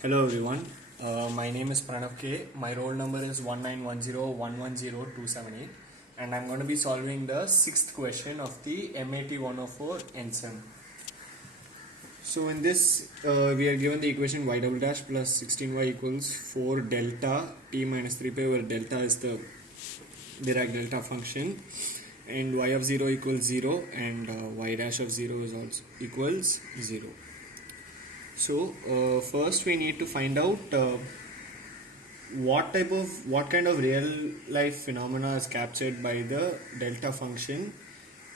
Hello everyone, my name is Pranav K. My roll number is 1910110278 and I'm going to be solving the sixth question of the MAT 104 NSEM. So in this we are given the equation y double dash plus 16y equals 4 delta t minus 3 pi, where delta is the Dirac delta function, and y of 0 equals 0 and y dash of 0 is also equals 0. So first we need to find out what kind of real life phenomena is captured by the delta function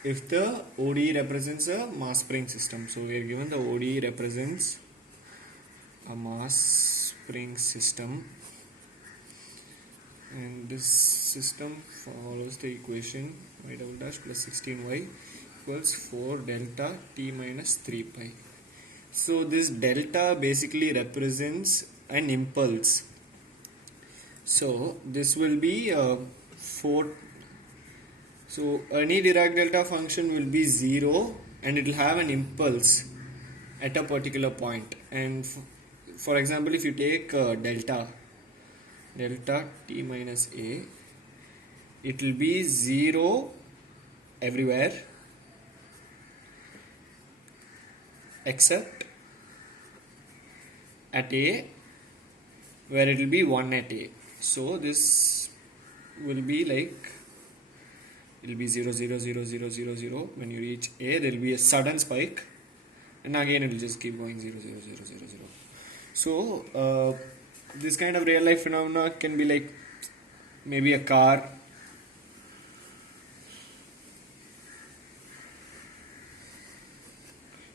if the ODE represents a mass spring system. So we are given the ODE represents a mass spring system, and this system follows the equation y double dash plus 16y equals 4 delta t minus 3 pi. So this delta basically represents an impulse. So this will be 4. So any Dirac delta function will be 0 and it will have an impulse at a particular point. And for example, if you take delta t minus a, it will be 0 everywhere except at a, where it will be 1 at a. So this will be like, it will be 0 0 0 0 0 0. When you reach a, there will be a sudden spike, and again it will just keep going 0 0 0 0 0. So this kind of real life phenomena can be like maybe a car,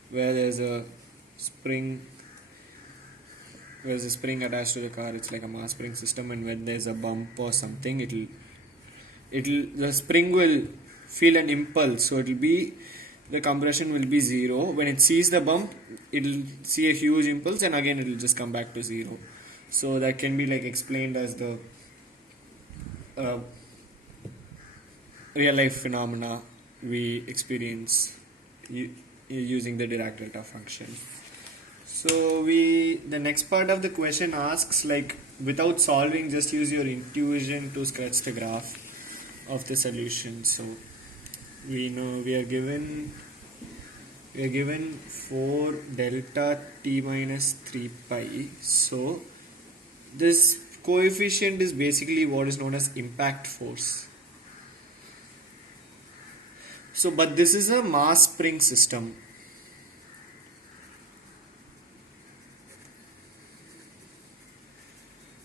where there's a spring attached to the car. It's like a mass spring system, and when there's a bump or something, the spring will feel an impulse, so the compression will be 0. When it sees the bump, it'll see a huge impulse, and again it'll just come back to 0. So that can be like explained as the real life phenomena we experience using the Dirac delta function. So the next part of the question asks, like, without solving, just use your intuition to sketch the graph of the solution. So we know we are given 4 delta t minus 3 pi. So this coefficient is basically what is known as impact force. So but this is a mass spring system.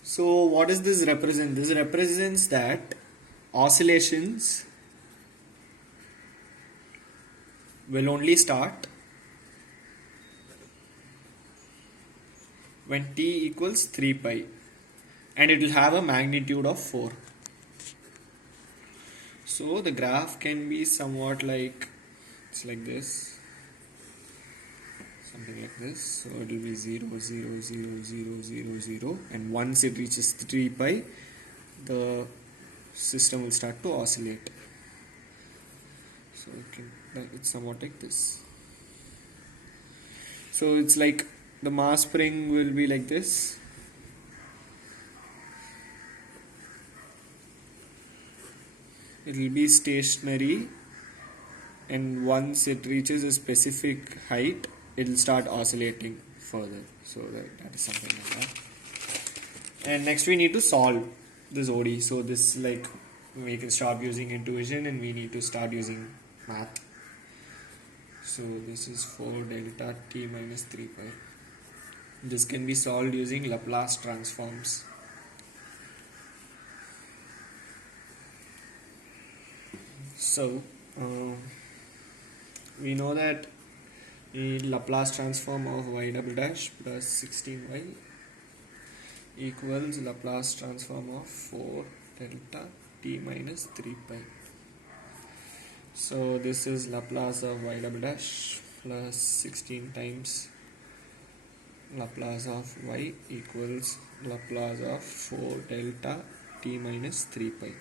So what does this represent? This represents that oscillations will only start when t equals 3 pi, and it will have a magnitude of 4. So the graph can be somewhat like, it's like this, something like this. So it will be 0 0 0 0 0 0, and once it reaches 3 pi, the system will start to oscillate. So it's somewhat like this. So it's like the mass spring will be like this. It will be stationary, and once it reaches a specific height, it will start oscillating further. So that is something like that. And next we need to solve this ODE. So this, like, we can stop using intuition and we need to start using math. So this is 4 delta t minus 3 pi. This can be solved using Laplace transforms. So we know that the Laplace transform of y double dash plus 16y equals Laplace transform of 4 delta t minus 3 pi. So this is Laplace of y double dash plus 16 times Laplace of y equals Laplace of 4 delta t minus 3 pi.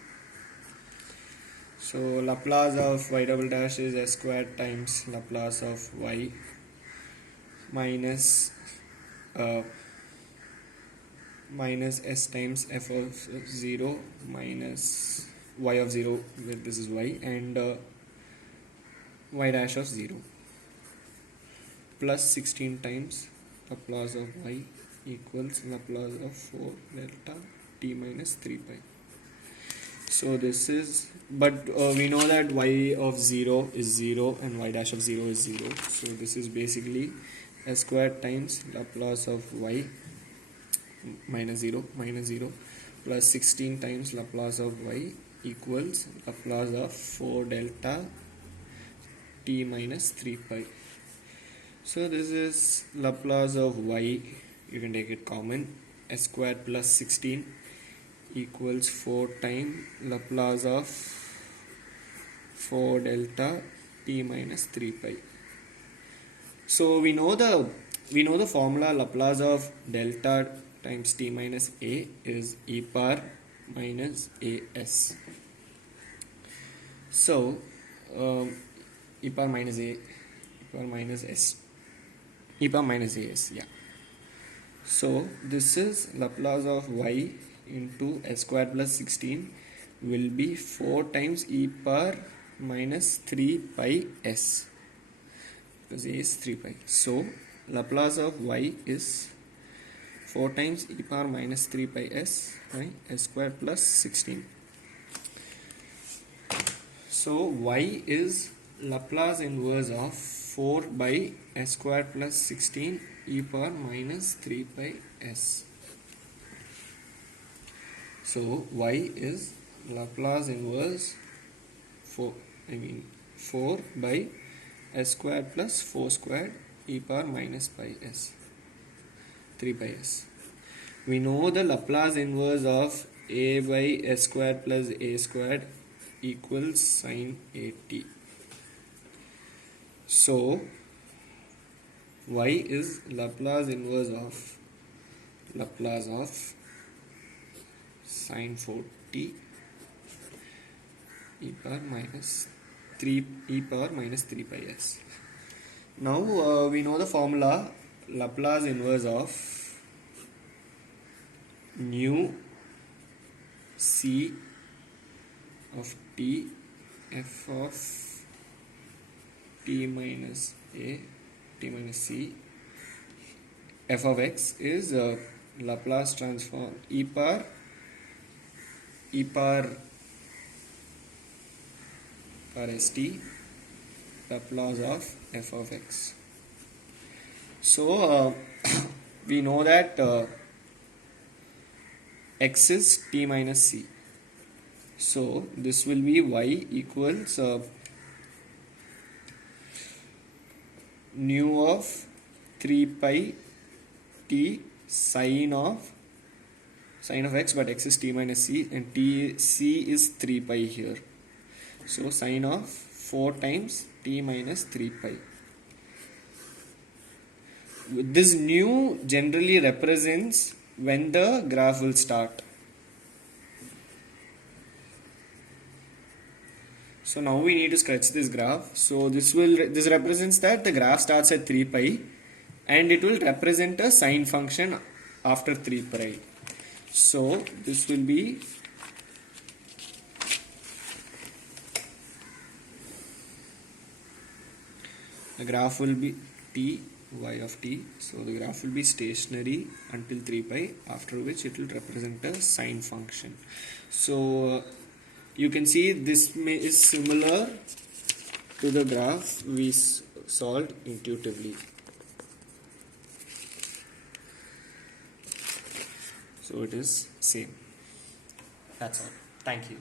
So Laplace of y double dash is s squared times Laplace of y minus minus s times f of 0 minus y of 0, where this is y, and y dash of 0 plus 16 times Laplace of y equals Laplace of 4 delta t minus 3 pi. So this is, but we know that y of 0 is 0 and y dash of 0 is 0. So this is basically s squared times Laplace of y minus 0 plus 16 times Laplace of y equals Laplace of 4 delta t minus 3 pi. So this is Laplace of y, you can take it common, s squared plus 16 equals 4 times Laplace of 4 delta t minus 3 pi. So we know the formula Laplace of delta times t minus a is e power minus as. So e power minus a, e power minus s, e power minus as, yeah. So this is Laplace of y into s squared plus 16 will be 4 times e power minus 3 pi s, because a is 3 pi. So Laplace of y is 4 times e power minus 3 pi s by s squared plus 16. So y is Laplace inverse of 4 by s squared plus 16 e power minus 3 pi s. So y is Laplace inverse 4 by s squared plus 4 squared e power minus pi s, 3 pi s. We know the Laplace inverse of a by s squared plus a squared equals sine at. So y is Laplace inverse of sine 4t e power minus 3 pi s. Now we know the formula Laplace inverse of nu c of t f of t minus a t minus c f of x is Laplace transform e power st Laplace of f of x. So we know that x is t minus c. So this will be y equals nu of 3 pi t sine of x, but x is t minus c and c is 3 pi here. So sine of 4 times t minus 3 pi. This nu generally represents when the graph will start. So now we need to sketch this graph. So this represents that the graph starts at 3 pi and it will represent a sine function after 3 pi. So this will be the graph will be t y of t. So the graph will be stationary until 3 pi, after which it will represent a sine function. So you can see this is similar to the graph we solved intuitively. So it is same. That's all. Thank you.